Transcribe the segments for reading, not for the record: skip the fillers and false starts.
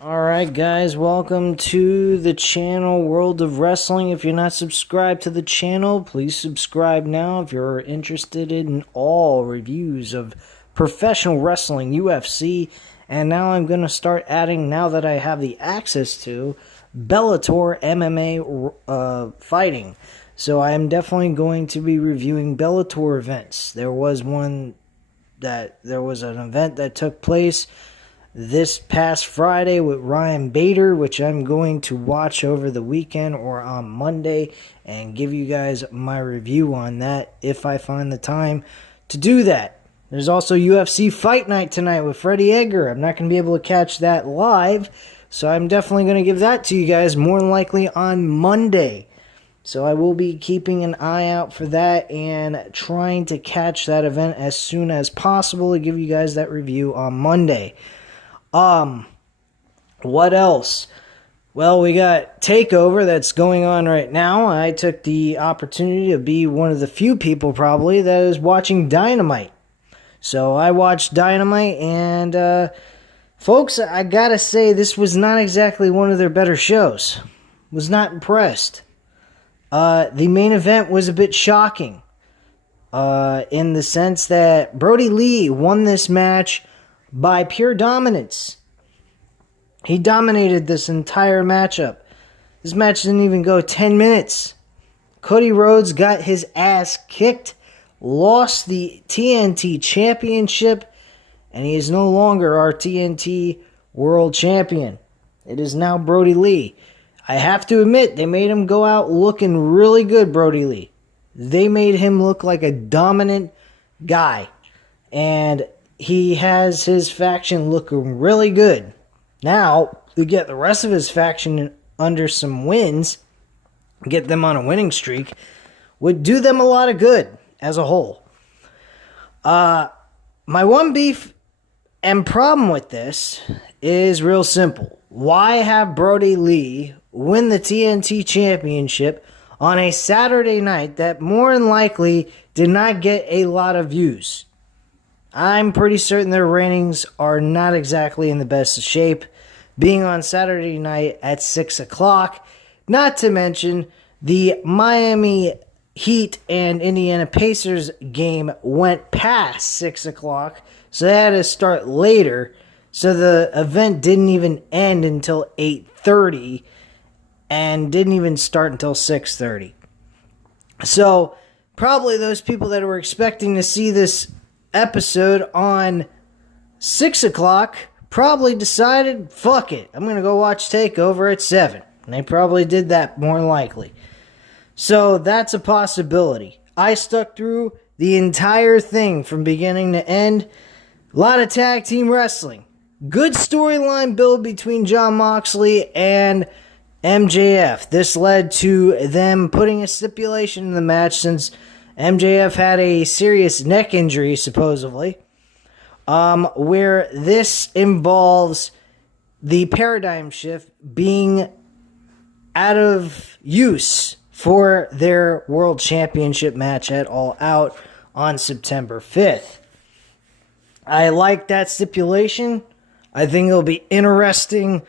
Alright guys, welcome to the channel World of Wrestling. If you're not subscribed to the channel, please subscribe now if you're interested in all reviews of professional wrestling, UFC, and now I'm going to start adding, now that I have the access to, Bellator MMA fighting. So I am definitely going to be reviewing Bellator events. There was an event that took place this past Friday with Ryan Bader, which I'm going to watch over the weekend or on Monday and give you guys my review on that if I find the time to do that. There's also UFC Fight Night tonight with Freddie Edgar. I'm not going to be able to catch that live, so I'm definitely going to give that to you guys more than likely on Monday. So I will be keeping an eye out for that and trying to catch that event as soon as possible to give you guys that review on Monday. What else? Well, we got TakeOver that's going on right now. I took the opportunity to be one of the few people probably that is watching Dynamite. So I watched Dynamite and, folks, I gotta say this was not exactly one of their better shows. Was not impressed. The main event was a bit shocking. In the sense that Brody Lee won this match by pure dominance. He dominated this entire matchup. This match didn't even go 10 minutes. Cody Rhodes got his ass kicked, lost the TNT Championship, and he is no longer our TNT World Champion. It is now Brody Lee. I have to admit, they made him go out looking really good, Brody Lee. They made him look like a dominant guy. And he has his faction looking really good. Now, to get the rest of his faction under some wins, get them on a winning streak, would do them a lot of good as a whole. My one beef and problem with this is real simple. Why have Brody Lee win the TNT Championship on a Saturday night that more than likely did not get a lot of views? I'm pretty certain their ratings are not exactly in the best of shape, being on Saturday night at 6 o'clock. Not to mention, the Miami Heat and Indiana Pacers game went past 6 o'clock, so they had to start later. So the event didn't even end until 8:30 and didn't even start until 6:30. So probably those people that were expecting to see this episode on 6 o'clock probably decided, fuck it, I'm going to go watch TakeOver at 7. And they probably did that more than likely. So that's a possibility. I stuck through the entire thing from beginning to end. A lot of tag team wrestling. Good storyline build between Jon Moxley and MJF. This led to them putting a stipulation in the match since MJF had a serious neck injury, supposedly, where this involves the paradigm shift being out of use for their World Championship match at All Out on September 5th. I like that stipulation. I think it'll be interesting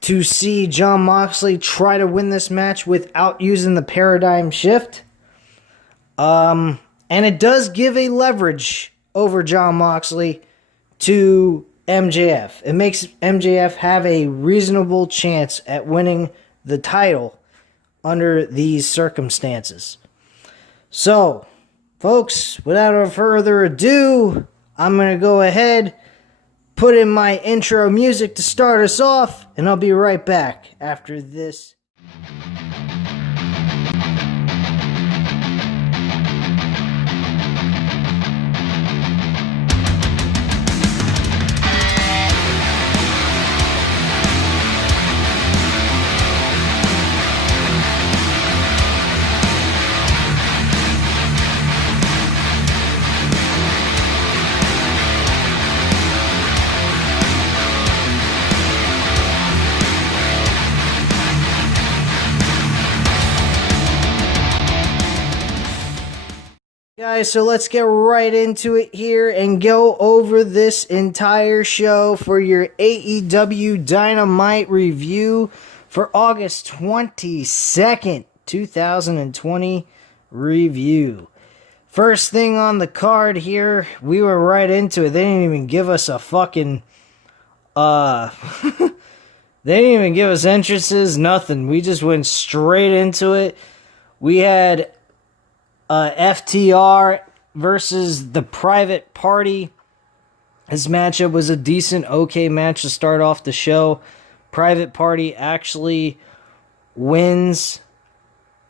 to see Jon Moxley try to win this match without using the paradigm shift. And it does give a leverage over Jon Moxley to MJF. It makes MJF have a reasonable chance at winning the title under these circumstances. So, folks, without further ado, I'm going to go ahead, put in my intro music to start us off, and I'll be right back after this. guys, so let's get right into it here and go over this entire show for your AEW Dynamite review for August 22nd, 2020 review. First thing on the card here, we were right into it. They didn't even give us a fucking, they didn't even give us entrances, nothing. We just went straight into it. We had FTR versus the Private Party. This matchup was a decent, okay match to start off the show. Private Party actually wins.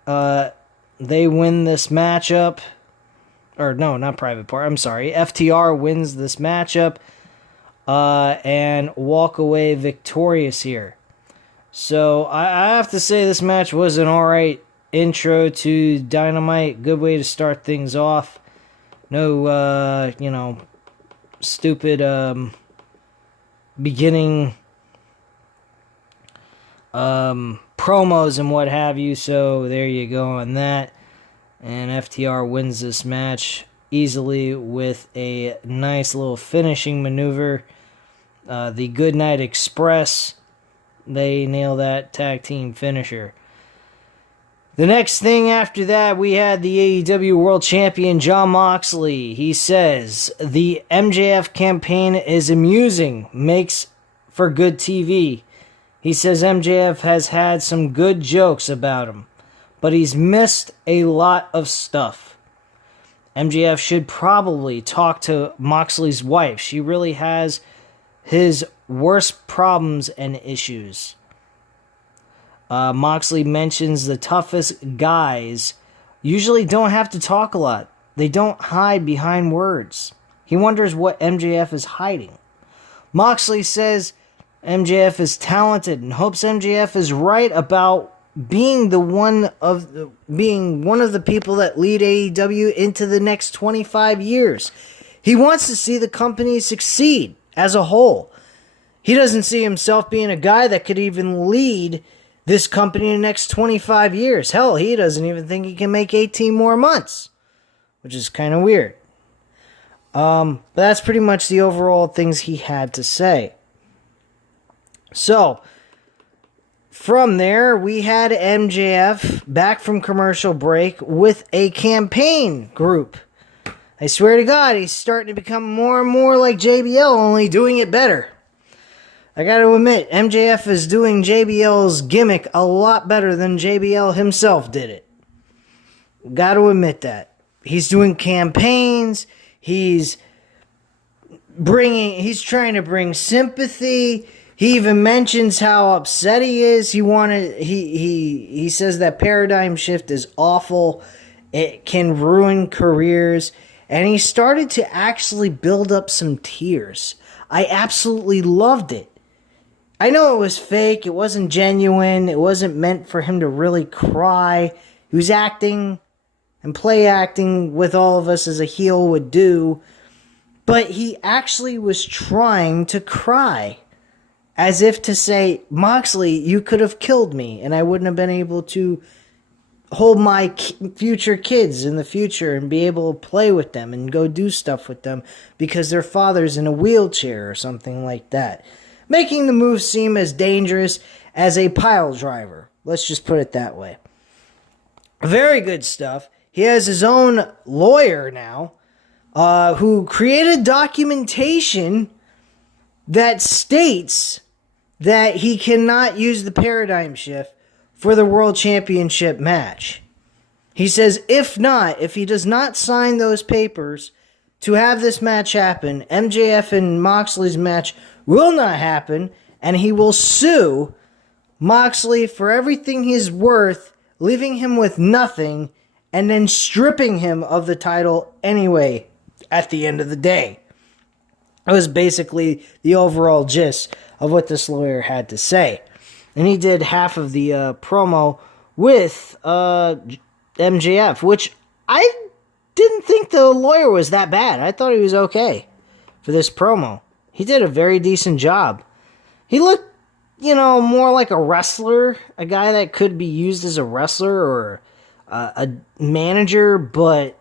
They win this matchup. Or no, not Private Party. I'm sorry. FTR wins this matchup and walk away victorious here. So I have to say this match was an alright intro to Dynamite. Good way to start things off. No, stupid beginning promos and what have you. So there you go on that. And FTR wins this match easily with a nice little finishing maneuver. The Goodnight Express, they nail that tag team finisher. The next thing after that, we had the AEW World Champion Jon Moxley. He says, the MJF campaign is amusing, makes for good TV. He says MJF has had some good jokes about him, but he's missed a lot of stuff. MJF should probably talk to Moxley's wife. She really has his worst problems and issues. Moxley mentions the toughest guys usually don't have to talk a lot. They don't hide behind words. He wonders what MJF is hiding. Moxley says MJF is talented and hopes MJF is right about being one of the people that lead AEW into the next 25 years. He wants to see the company succeed as a whole. He doesn't see himself being a guy that could even lead this company in the next 25 years. Hell, he doesn't even think he can make 18 more months, which is kind of weird. But that's pretty much the overall things he had to say. So, from there, we had MJF back from commercial break with a campaign group. I swear to God, he's starting to become more and more like JBL, only doing it better. I gotta admit, MJF is doing JBL's gimmick a lot better than JBL himself did it. Gotta admit that. He's doing campaigns, he's trying to bring sympathy. He even mentions how upset he is. He says that paradigm shift is awful. It can ruin careers. And he started to actually build up some tears. I absolutely loved it. I know it was fake. It wasn't genuine. It wasn't meant for him to really cry. He was acting and play acting with all of us as a heel would do. But he actually was trying to cry. As if to say, Moxley, you could have killed me. And I wouldn't have been able to hold my future kids in the future and be able to play with them and go do stuff with them because their father's in a wheelchair or something like that. Making the move seem as dangerous as a pile driver. Let's just put it that way. Very good stuff. He has his own lawyer now who created documentation that states that he cannot use the paradigm shift for the World Championship match. He says if he does not sign those papers to have this match happen, MJF and Moxley's match will not happen, and he will sue Moxley for everything he's worth, leaving him with nothing, and then stripping him of the title anyway at the end of the day. It was basically the overall gist of what this lawyer had to say. And he did half of the promo with MJF, which I didn't think the lawyer was that bad. I thought he was okay for this promo. He did a very decent job. He looked, more like a wrestler, a guy that could be used as a wrestler or a manager, but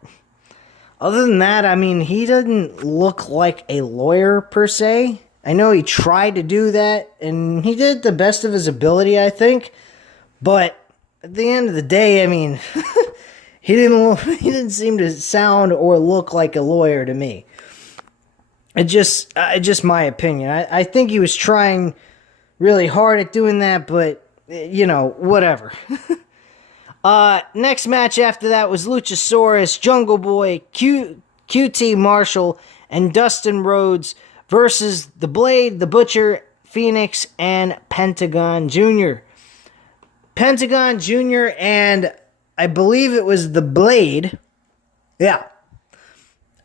Other than that, I mean, he doesn't look like a lawyer per se. I know he tried to do that, and he did the best of his ability, I think. But at the end of the day, I mean, he didn't seem to sound or look like a lawyer to me. It's just my opinion. I think he was trying really hard at doing that, but, you know, whatever. Next match after that was Luchasaurus, Jungle Boy, QT Marshall, and Dustin Rhodes versus The Blade, The Butcher, Phoenix, and Pentagon Jr. Pentagon Jr. and I believe it was The Blade. Yeah.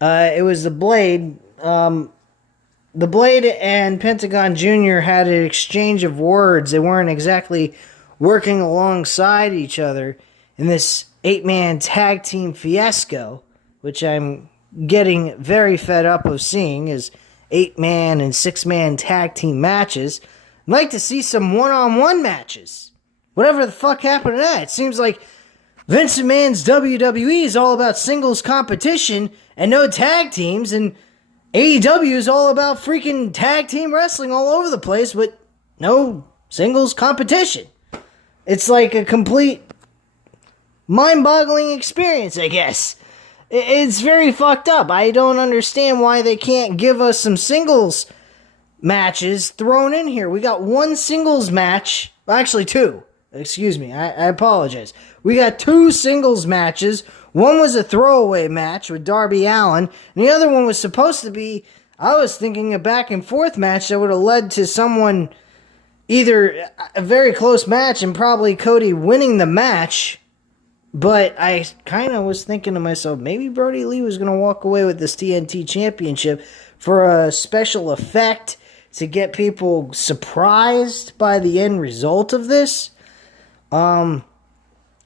It was The Blade. The Blade and Pentagon Jr. had an exchange of words. They weren't exactly working alongside each other in this 8-man tag team fiasco, which I'm getting very fed up of seeing, is 8-man and 6-man tag team matches. I'd like to see some one-on-one matches. Whatever the fuck happened to that? It seems like Vince McMahon's WWE is all about singles competition and no tag teams, and AEW is all about freaking tag team wrestling all over the place with no singles competition. It's like a complete mind-boggling experience, I guess. It's very fucked up. I don't understand why they can't give us some singles matches thrown in here. We got one singles match. Actually, two. Excuse me. I apologize. We got two singles matches. One was a throwaway match with Darby Allin, and the other one was supposed to be, I was thinking, a back and forth match that would have led to someone, either a very close match and probably Cody winning the match. But I kind of was thinking to myself, maybe Brody Lee was going to walk away with this TNT Championship for a special effect to get people surprised by the end result of this.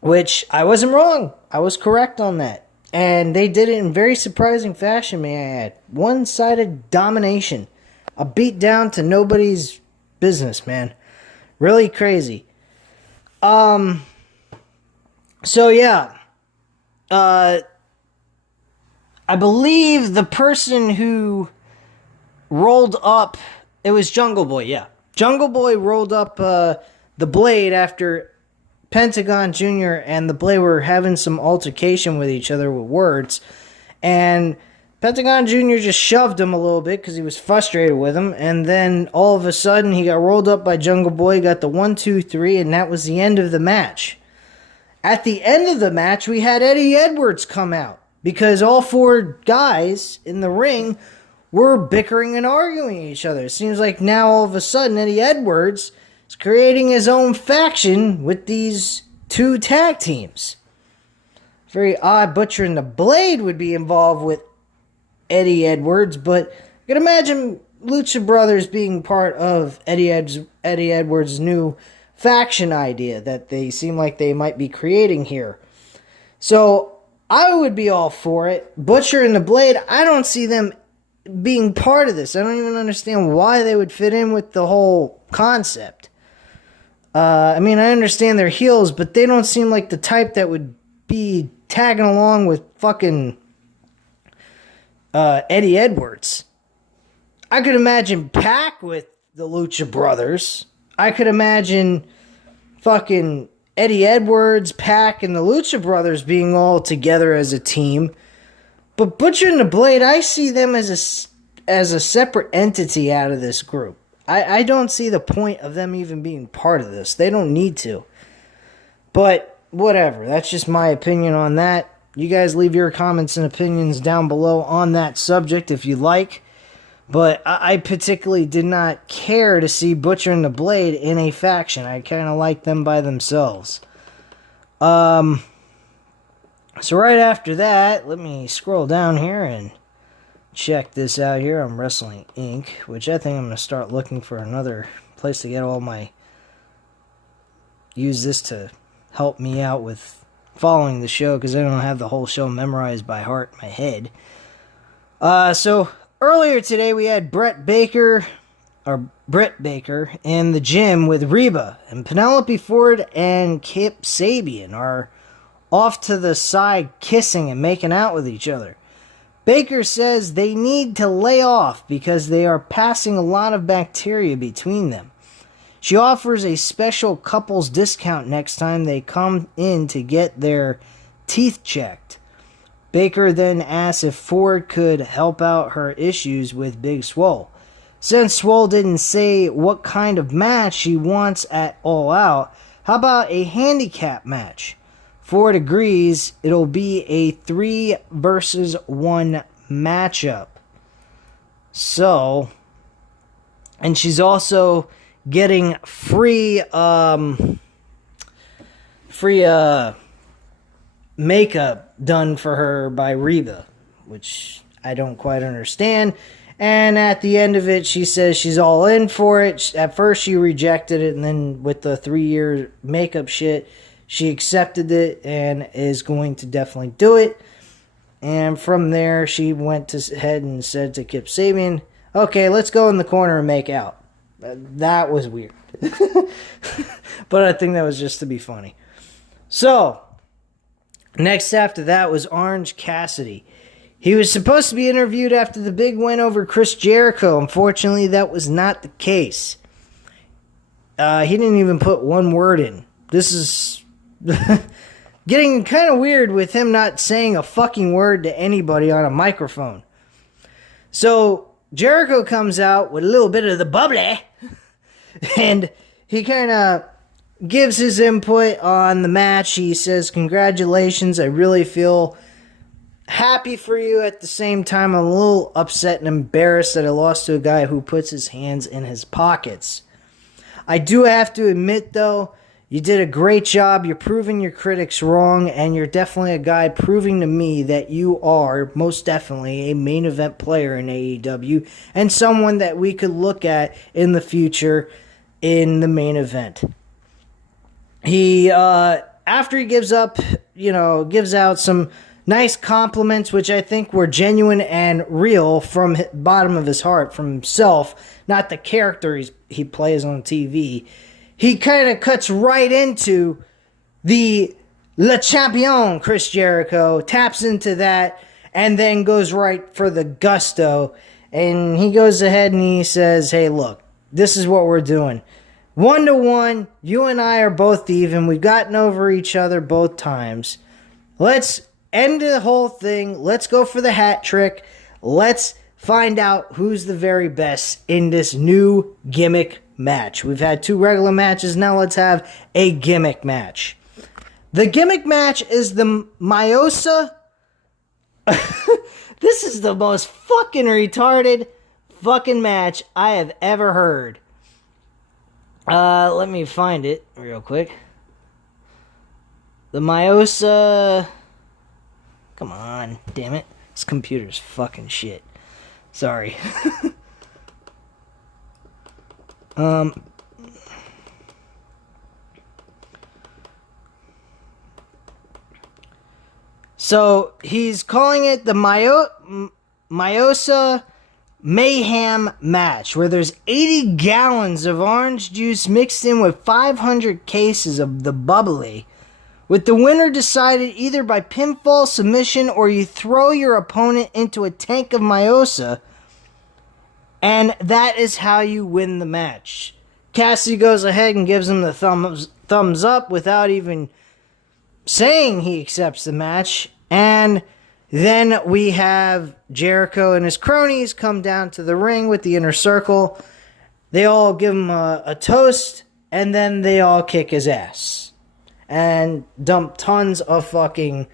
Which I wasn't wrong. I was correct on that. And they did it in very surprising fashion, may I add. One-sided domination. A beat down to nobody's business, man. Really crazy. So yeah, I believe the person who rolled up, it was Jungle Boy, yeah. Jungle Boy rolled up the Blade after Pentagon Jr. and the Blade were having some altercation with each other with words, and Pentagon Jr. just shoved him a little bit because he was frustrated with him, and then all of a sudden he got rolled up by Jungle Boy, got the 1, 2, 3, and that was the end of the match. At the end of the match, we had Eddie Edwards come out because all four guys in the ring were bickering and arguing at each other. It seems like now all of a sudden Eddie Edwards is creating his own faction with these two tag teams. Very odd. Butcher and the Blade would be involved with Eddie Edwards, but I can imagine Lucha Brothers being part of Eddie Edwards' new faction idea that they seem like they might be creating here. So I would be all for it. Butcher and the Blade, I don't see them being part of this. I don't even understand why they would fit in with the whole concept. I mean, I understand they're heels, but they don't seem like the type that would be tagging along with fucking Eddie Edwards. I could imagine Pac with the Lucha Brothers. I could imagine fucking Eddie Edwards, Pac, and the Lucha Brothers being all together as a team. But Butcher and the Blade, I see them as a separate entity out of this group. I don't see the point of them even being part of this. They don't need to. But whatever. That's just my opinion on that. You guys leave your comments and opinions down below on that subject if you like. But I particularly did not care to see Butcher and the Blade in a faction. I kind of like them by themselves. So right after that, let me scroll down here and check this out here on Wrestling Inc., which I think I'm going to start looking for another place to get all my... use this to help me out with following the show, because I don't have the whole show memorized by heart in my head. So earlier today we had Britt Baker in the gym with Reba, and Penelope Ford and Kip Sabian are off to the side kissing and making out with each other. Baker says they need to lay off because they are passing a lot of bacteria between them. She offers a special couples discount next time they come in to get their teeth checked. Baker then asks if Ford could help out her issues with Big Swole. Since Swole didn't say what kind of match she wants at All Out, how about a handicap match? Ford agrees it'll be a 3 versus 1 matchup. So, and she's also getting free makeup done for her by Reba, which I don't quite understand. And at the end of it, she says she's all in for it. At first, she rejected it, and then with the 3-year makeup shit, she accepted it and is going to definitely do it. And from there, she went ahead and said to Kip Sabian, okay, let's go in the corner and make out. That was weird. But I think that was just to be funny. So, next after that was Orange Cassidy. He was supposed to be interviewed after the big win over Chris Jericho. Unfortunately, that was not the case. He didn't even put one word in. This is getting kind of weird with him not saying a fucking word to anybody on a microphone. So, Jericho comes out with a little bit of the bubbly, and he kind of gives his input on the match. He says, congratulations, I really feel happy for you. At the same time, I'm a little upset and embarrassed that I lost to a guy who puts his hands in his pockets. I do have to admit, though, you did a great job. You're proving your critics wrong, and you're definitely a guy proving to me that you are most definitely a main event player in AEW and someone that we could look at in the future in the main event. He, after he gives out some nice compliments, which I think were genuine and real from the bottom of his heart, from himself, not the character he plays on TV. He kind of cuts right into the Le Champion, Chris Jericho, taps into that, and then goes right for the gusto. And he goes ahead and he says, hey, look, this is what we're doing. 1-1, you and I are both even. We've gotten over each other both times. Let's end the whole thing. Let's go for the hat trick. Let's find out who's the very best in this new gimmick match. We've had 2 regular matches. Now let's have a gimmick match. The gimmick match is the Myosa. This is the most fucking retarded fucking match I have ever heard. Let me find it real quick. The Myosa. Come on, damn it. This computer's fucking shit. Sorry. So he's calling it the Myosa Mayhem match, where there's 80 gallons of orange juice mixed in with 500 cases of the bubbly, with the winner decided either by pinfall, submission, or you throw your opponent into a tank of Myosa, and that is how you win the match. Cassidy goes ahead and gives him the thumbs up without even saying he accepts the match. And then we have Jericho and his cronies come down to the ring with the inner circle. They all give him a toast, and then they all kick his ass and dump tons of fucking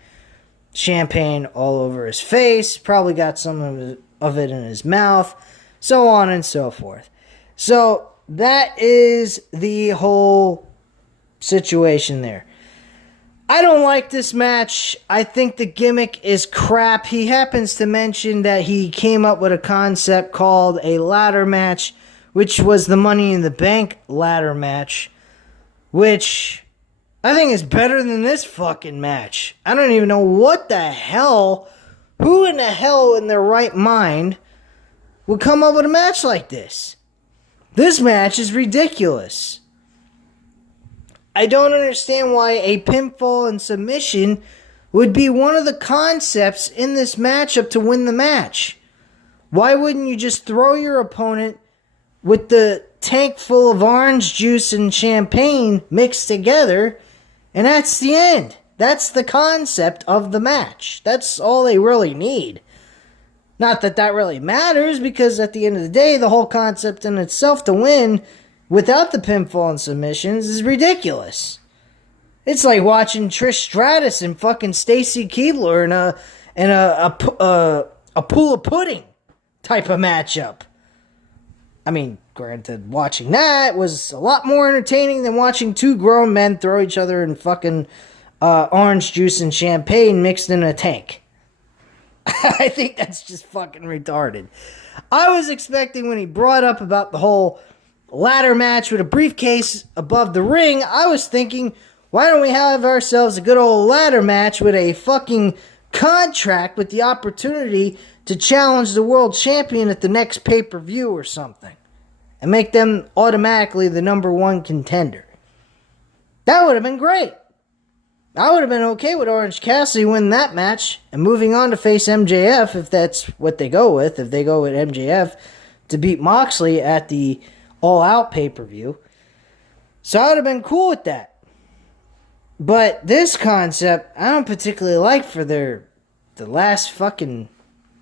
champagne all over his face. Probably got some of it in his mouth. So on and so forth. So that is the whole situation there. I don't like this match. I think the gimmick is crap. He happens to mention that he came up with a concept called a ladder match, which was the Money in the Bank ladder match, which I think is better than this fucking match. I don't even know what the hell, who in the hell in their right mind would come up with a match like this. This match is ridiculous. I don't understand why a pinfall and submission would be one of the concepts in this matchup to win the match. Why wouldn't you just throw your opponent with the tank full of orange juice and champagne mixed together, and that's the end? That's the concept of the match. That's all they really need. Not that that really matters, because at the end of the day, the whole concept in itself to win without the pinfall and submissions is ridiculous. It's like watching Trish Stratus and fucking Stacy Keibler in a pool of pudding type of matchup. I mean, granted, watching that was a lot more entertaining than watching two grown men throw each other in fucking orange juice and champagne mixed in a tank. I think that's just fucking retarded. I was expecting, when he brought up about the whole ladder match with a briefcase above the ring, I was thinking, why don't we have ourselves a good old ladder match with a fucking contract with the opportunity to challenge the world champion at the next pay-per-view or something, and make them automatically the number one contender? That would have been great. I would have been okay with Orange Cassidy winning that match and moving on to face MJF, if that's what they go with. If they go with MJF to beat Moxley at the All Out pay-per-view. So I would have been cool with that. But this concept, I don't particularly like for the last fucking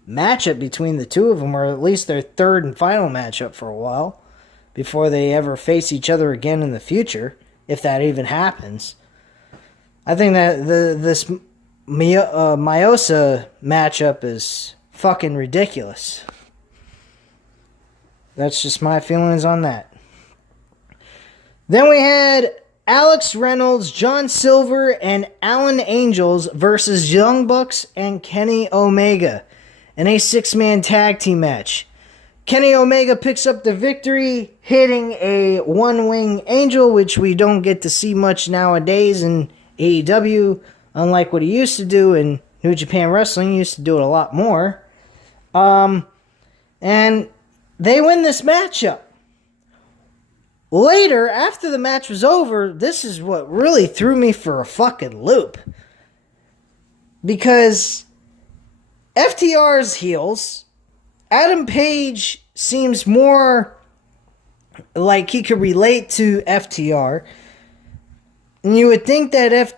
matchup between the two of them, or at least their third and final matchup for a while, before they ever face each other again in the future, if that even happens. I think that this Myosa matchup is fucking ridiculous. That's just my feelings on that. Then we had Alex Reynolds, John Silver, and Alan Angels versus Young Bucks and Kenny Omega in a 6-man tag team match. Kenny Omega picks up the victory, hitting a one-wing angel, which we don't get to see much nowadays in AEW, unlike what he used to do in New Japan Wrestling. He used to do it a lot more. And they win this matchup. Later, after the match was over, this is what really threw me for a fucking loop. Because FTR's heels, Adam Page seems more like he could relate to FTR. And you would think that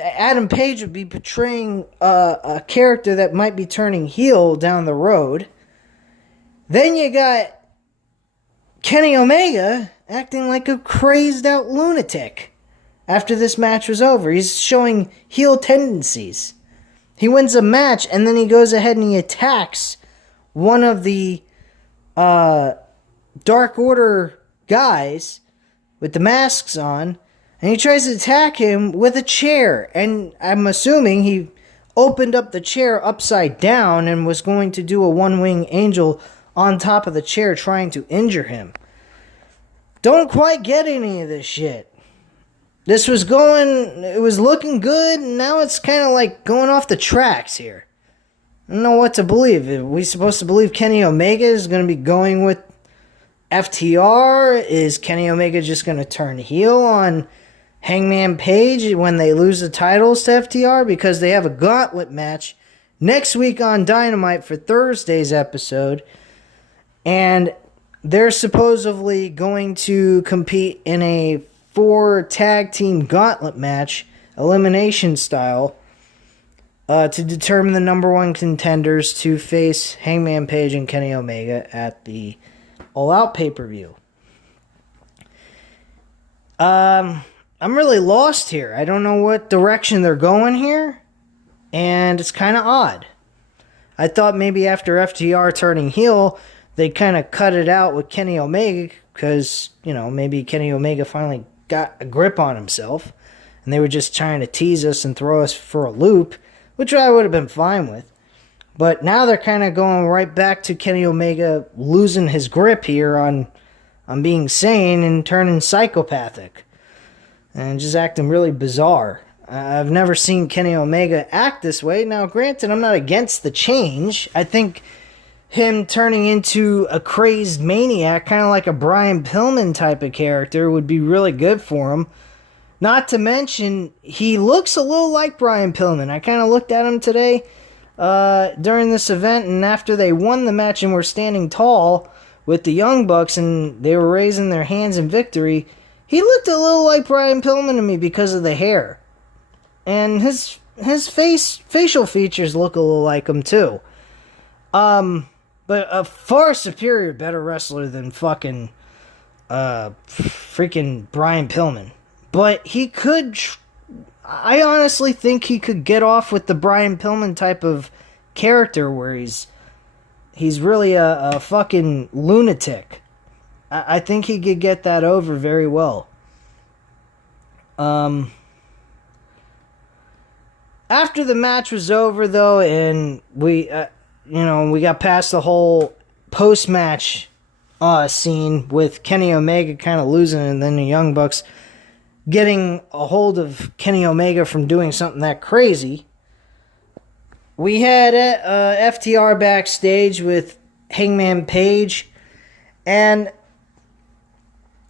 Adam Page would be portraying a character that might be turning heel down the road. Then you got Kenny Omega acting like a crazed out lunatic after this match was over. He's showing heel tendencies. He wins a match, and then he goes ahead and he attacks one of the Dark Order guys with the masks on, and he tries to attack him with a chair. And I'm assuming he opened up the chair upside down and was going to do a one-wing angel on top of the chair, trying to injure him. Don't quite get any of this shit. It was looking good, and now it's kind of like going off the tracks here. I don't know what to believe. Are we supposed to believe Kenny Omega is going to be going with FTR? Is Kenny Omega just going to turn heel on Hangman Page when they lose the titles to FTR? Because they have a gauntlet match next week on Dynamite for Thursday's episode. And they're supposedly going to compete in a 4 tag team gauntlet match, elimination style, to determine the number one contenders to face Hangman Page and Kenny Omega at the All Out pay-per-view. I'm really lost here. I don't know what direction they're going here, and it's kind of odd. I thought maybe after FTR turning heel, they kind of cut it out with Kenny Omega, because, maybe Kenny Omega finally got a grip on himself, and they were just trying to tease us and throw us for a loop, which I would have been fine with. But now they're kind of going right back to Kenny Omega losing his grip here on being sane and turning psychopathic, and just acting really bizarre. I've never seen Kenny Omega act this way. Now, granted, I'm not against the change. I think him turning into a crazed maniac, kind of like a Brian Pillman type of character, would be really good for him. Not to mention, he looks a little like Brian Pillman. I kind of looked at him today during this event, and after they won the match and were standing tall with the Young Bucks and they were raising their hands in victory, he looked a little like Brian Pillman to me because of the hair. And his facial features look a little like him too. But a far superior, better wrestler than freaking Brian Pillman. But he could, I honestly think he could get off with the Brian Pillman type of character where he's really a fucking lunatic. I think he could get that over very well. After the match was over, though, and we got past the whole post-match scene with Kenny Omega kind of losing, and then the Young Bucks getting a hold of Kenny Omega from doing something that crazy. We had FTR backstage with Hangman Page, and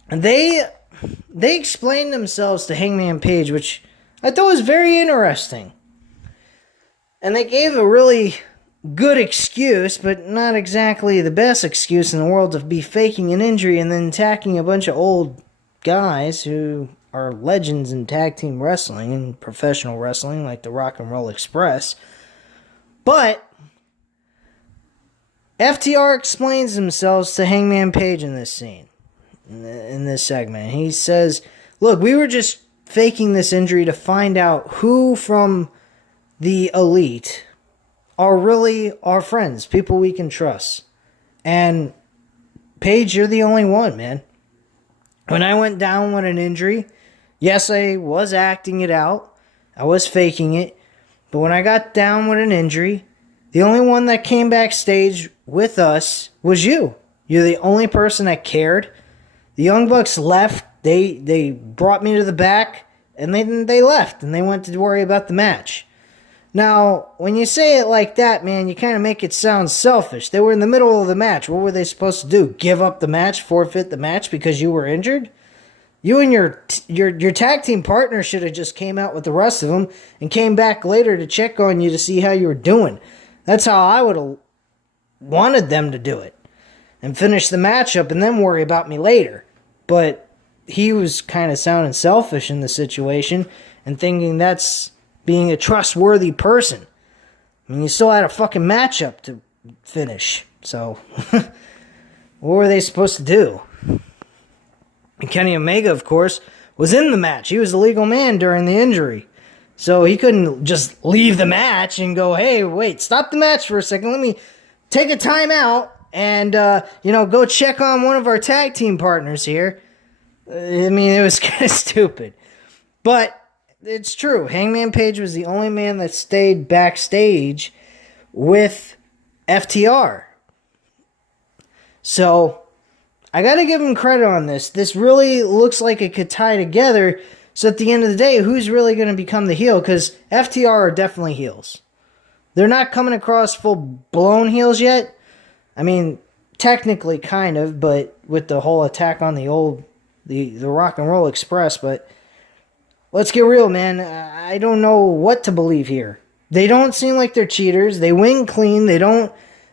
they explained themselves to Hangman Page, which I thought was very interesting. And they gave a really good excuse, but not exactly the best excuse in the world, to be faking an injury and then attacking a bunch of old guys who are legends in tag team wrestling and professional wrestling, like the Rock and Roll Express. But FTR explains themselves to Hangman Page in this scene, in this segment. He says, look, we were just faking this injury to find out who from the elite are really our friends, people we can trust. And Paige, you're the only one, man. When I went down with an injury, yes, I was acting it out. I was faking it. But when I got down with an injury, the only one that came backstage with us was you. You're the only person that cared. The Young Bucks left. They brought me to the back, and they left, and they went to worry about the match. Now, when you say it like that, man, you kind of make it sound selfish. They were in the middle of the match. What were they supposed to do? Give up the match, forfeit the match because you were injured? You and your tag team partner should have just came out with the rest of them and came back later to check on you to see how you were doing. That's how I would have wanted them to do it. And finish the match up and then worry about me later. But he was kind of sounding selfish in the situation and thinking that's being a trustworthy person. I mean, you still had a fucking matchup to finish. So, what were they supposed to do? And Kenny Omega, of course, was in the match. He was the legal man during the injury. So he couldn't just leave the match and go, hey, wait, stop the match for a second. Let me take a timeout and, go check on one of our tag team partners here. I mean, it was kind of stupid. But it's true. Hangman Page was the only man that stayed backstage with FTR. So, I gotta give him credit on this. This really looks like it could tie together. So at the end of the day, who's really going to become the heel? Because FTR are definitely heels. They're not coming across full-blown heels yet. I mean, technically kind of, but with the whole attack on the Rock and Roll Express. But let's get real, man. I don't know what to believe here. They don't seem like they're cheaters. They win clean. They're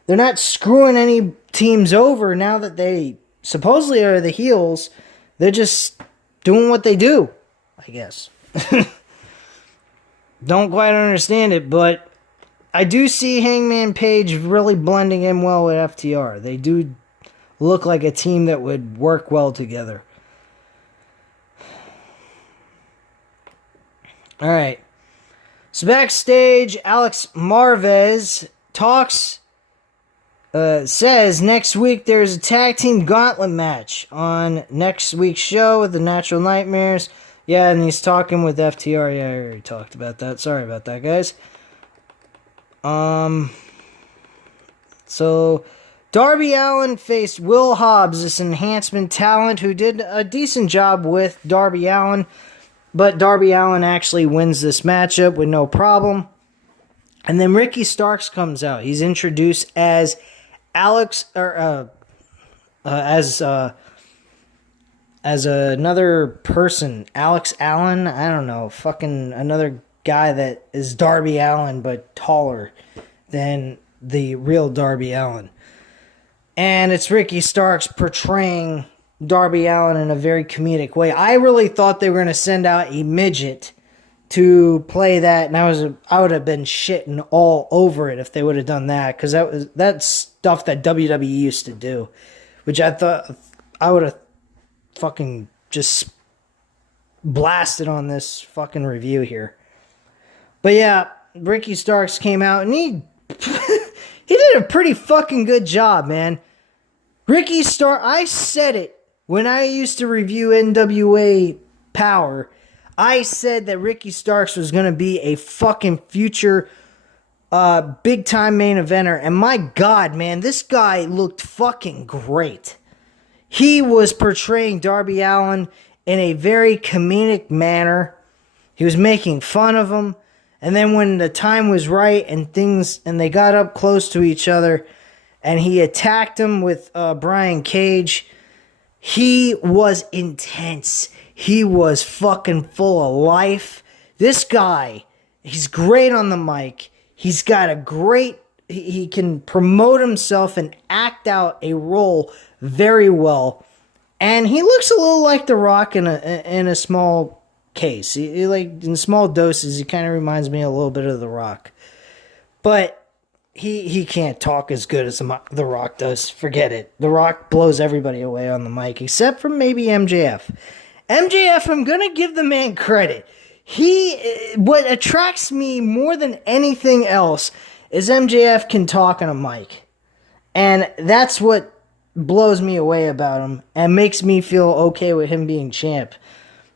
not screwing any teams over now that they supposedly are the heels. They're just doing what they do, I guess. Don't quite understand it, but I do see Hangman Page really blending in well with FTR. They do look like a team that would work well together. Alright. So backstage, Alex Marvez says next week there's a tag team gauntlet match on next week's show with the Natural Nightmares. Yeah, and he's talking with FTR. Yeah, I already talked about that. Sorry about that, guys. So Darby Allin faced Will Hobbs, this enhancement talent who did a decent job with Darby Allin, but Darby Allin actually wins this matchup with no problem. And then Ricky Starks comes out. He's introduced as as another person, Alex Allen. I don't know, fucking another guy that is Darby Allin but taller than the real Darby Allin. And it's Ricky Starks portraying Darby Allin in a very comedic way. I really thought they were going to send out a midget to play that, and I would have been shitting all over it if they would have done that, because that's stuff that WWE used to do, which I thought I would have fucking just blasted on this fucking review here. But yeah, Ricky Starks came out and he he did a pretty fucking good job, man. Ricky Starks, I said it when I used to review NWA Power. I said that Ricky Starks was going to be a fucking future big time main eventer. And my God, man, this guy looked fucking great. He was portraying Darby Allin in a very comedic manner. He was making fun of him. And then when the time was right and they got up close to each other and he attacked him with Brian Cage, he was intense. He was fucking full of life. This guy, he's great on the mic. He's got a great, he can promote himself and act out a role very well. And he looks a little like The Rock in a small case. He like in small doses, he kind of reminds me a little bit of The Rock. But he can't talk as good as The Rock does. Forget it. The Rock blows everybody away on the mic, except for maybe MJF. MJF, I'm going to give the man credit. What attracts me more than anything else is MJF can talk on a mic. And that's what blows me away about him and makes me feel okay with him being champ.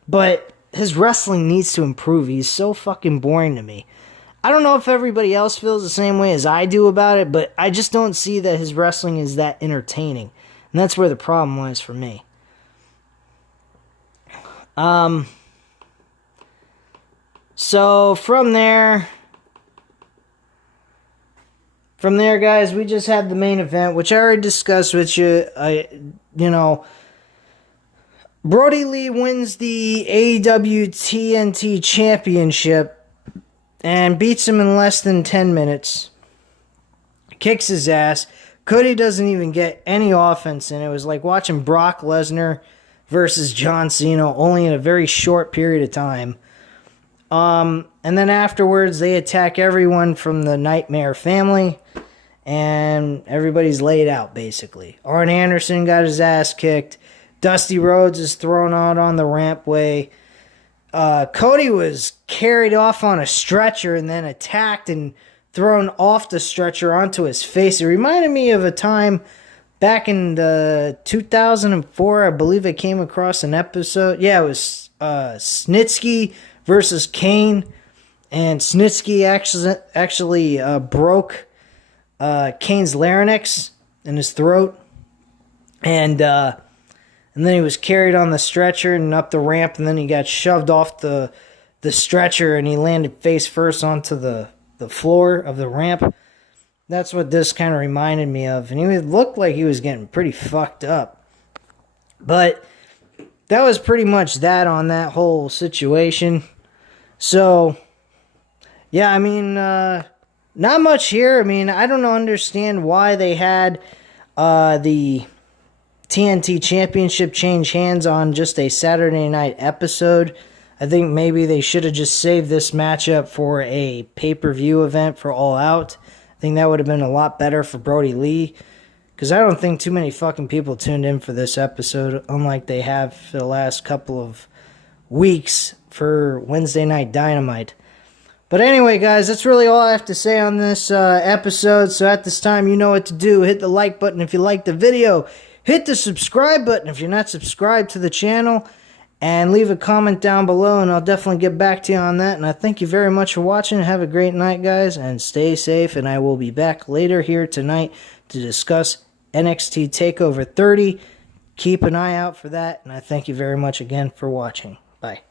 But his wrestling needs to improve. He's so fucking boring to me. I don't know if everybody else feels the same way as I do about it, but I just don't see that his wrestling is that entertaining. And that's where the problem lies for me. So from there, guys, we just had the main event, which I already discussed with you. Brody Lee wins the AEW TNT Championship and beats him in less than 10 minutes. Kicks his ass. Cody doesn't even get any offense in. It was like watching Brock Lesnar versus John Cena, only in a very short period of time. And then afterwards, they attack everyone from the Nightmare family, and everybody's laid out, basically. Arn Anderson got his ass kicked. Dusty Rhodes is thrown out on the rampway. Cody was carried off on a stretcher and then attacked and thrown off the stretcher onto his face. It reminded me of a time back in the 2004, I believe I came across an episode. Yeah, it was Snitsky versus Kane. And Snitsky actually broke Kane's larynx in his throat. And then he was carried on the stretcher and up the ramp. And then he got shoved off the stretcher and he landed face first onto the floor of the ramp. That's what this kind of reminded me of. And he looked like he was getting pretty fucked up. But that was pretty much that on that whole situation. So, yeah, I mean, not much here. I mean, I don't understand why they had the TNT Championship change hands on just a Saturday night episode. I think maybe they should have just saved this matchup for a pay-per-view event for All Out. I think that would have been a lot better for Brody Lee, because I don't think too many fucking people tuned in for this episode, unlike they have for the last couple of weeks for Wednesday Night Dynamite. But anyway, guys, that's really all I have to say on this episode. So at this time, you know what to do. Hit the like button if you liked the video. Hit the subscribe button if you're not subscribed to the channel. And leave a comment down below, and I'll definitely get back to you on that. And I thank you very much for watching. Have a great night, guys, and stay safe. And I will be back later here tonight to discuss NXT TakeOver 30. Keep an eye out for that, and I thank you very much again for watching. Bye.